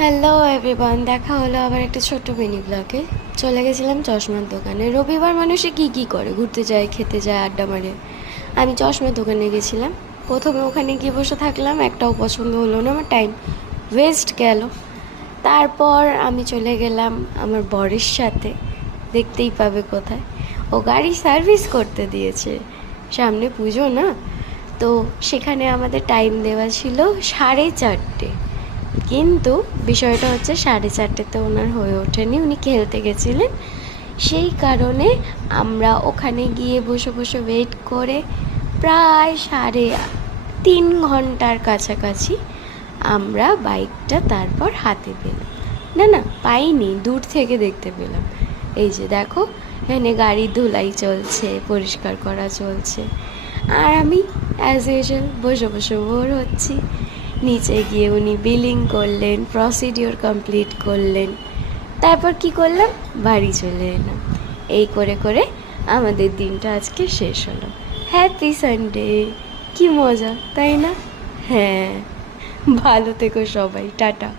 Hello everyone, দেখা হলো আবার একটা ছোট্ট মিনি ব্লগে। চলে গেছিলাম চশমার দোকানে। রবিবার মানুষে কি করে, ঘুরতে যায়, খেতে যায়, আড্ডা মারে। আমি চশমার দোকানে গেছিলাম। প্রথমে ওখানে গিয়ে বসে থাকলাম, একটাও পছন্দ হলো না, আমার টাইম ওয়েস্ট গেল। তারপর আমি চলে গেলাম আমার বরের সাথে, দেখতেই পাবে কোথায়, ও গাড়ি সার্ভিস করতে দিয়েছে। সামনে পুজো না, তো সেখানে আমাদের টাইম দেওয়া ছিল 4:30। কিন্তু বিষয়টা হচ্ছে 4:30-তে ওনার হয়ে ওঠেনি, উনি খেলতে গেছিলেন। সেই কারণে আমরা ওখানে গিয়ে বসে বসে ওয়েট করে প্রায় 3.5 ঘন্টার কাছাকাছি আমরা বাইকটা তারপর হাতে পেলাম। না না, পাইনি, দূর থেকে দেখতে পেলাম। এই যে দেখো, এখানে গাড়ি ধুলাই চলছে, পরিষ্কার করা চলছে, আর আমি অ্যাজ ইউজুয়াল বসে বসে বোর হচ্ছি। নিচে গিয়ে উনি বিলিং করলেন, প্রসিডিওর কমপ্লিট করলেন, তারপর কি করলাম, বাড়ি চলে এলাম। এই করে করে আমাদের দিনটা আজকে শেষ হলো। Happy Sunday! কি মজা, তাই না? হ্যাঁ, ভালো থেকো সবাই, টাটা।